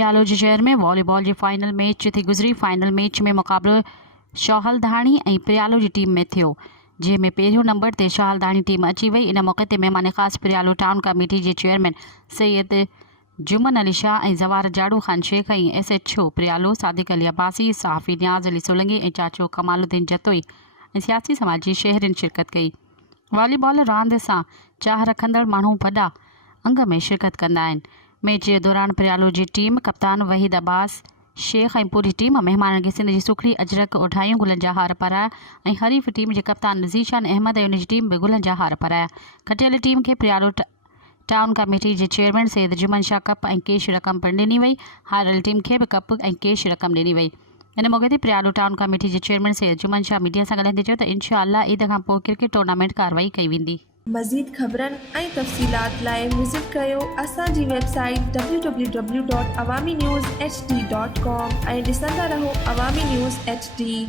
प्रियालो जे शहर में वॉलीबॉल जी फाइनल मैच थी गुज़री। फाइनल मैच में मुक़ाबिलो शौहलधाणी ऐं प्रियालो जी टीम में थियो, जंहिंमें पहिरियों नंबर ते शौहलधाणी टीम अची वई। इन मौक़े ते महिमान ख़ासि प्रियालो टाउन कमेटी जे चेयरमैन सैयद जुमन अली शाह ऐं ज़वार जाड़ू ख़ान शेख ऐं SHO प्रियालो सादिक अली अब्बासी, सहाफ़ी नियाज़ अली सोलंगी ऐं चाचो कमालुद्दीन जतोई ऐं सियासी समाज जी शहरियुनि शिरकत कई। वॉलीबॉल रांदि सां चाह रखंदड़ माण्हू वॾा अंग में शिरकत कंदा आहिनि। मैच जे दौरान प्रियालो जी टीम कप्तान वहीद अब्बास शेख ऐं पूरी टीम महिमाननि खे सिंध जी सुखड़ी अजरक उठायूं गुलनि जा हार पाराया ऐं हरीफ़ टीम जे कप्तान ज़ीशान अहमद ऐं उनजी टीम बि गुलनि जा हार पाराया। खटियल टीम खे प्रियालो टाउन कमेटी जे चेयरमैन सैयद जुमन शाह कप ऐं कैश रक़म पिणु ॾिनी वई। हारियल टीम खे बि कप ऐं कैश रक़म ॾिनी वई। इन मौक़े ते प्रियालो टाउन कमेटी जे चेयरमैन सैयद जुमन शाह मीडिया सां ॻाल्हाईंदे चयो त इंशाअल्लाह ईद खां पोइ क्रिकेट टूर्नामेंट कार्रवाई कई वेंदी। मज़ीद ख़बरनि ऐं तफ़सीलात लाइ विज़िट कयो असांजी वेबसाइट www.awamiNewsHD.com ऐं ॾिसंदा रहो अवामी न्यूज़ HD।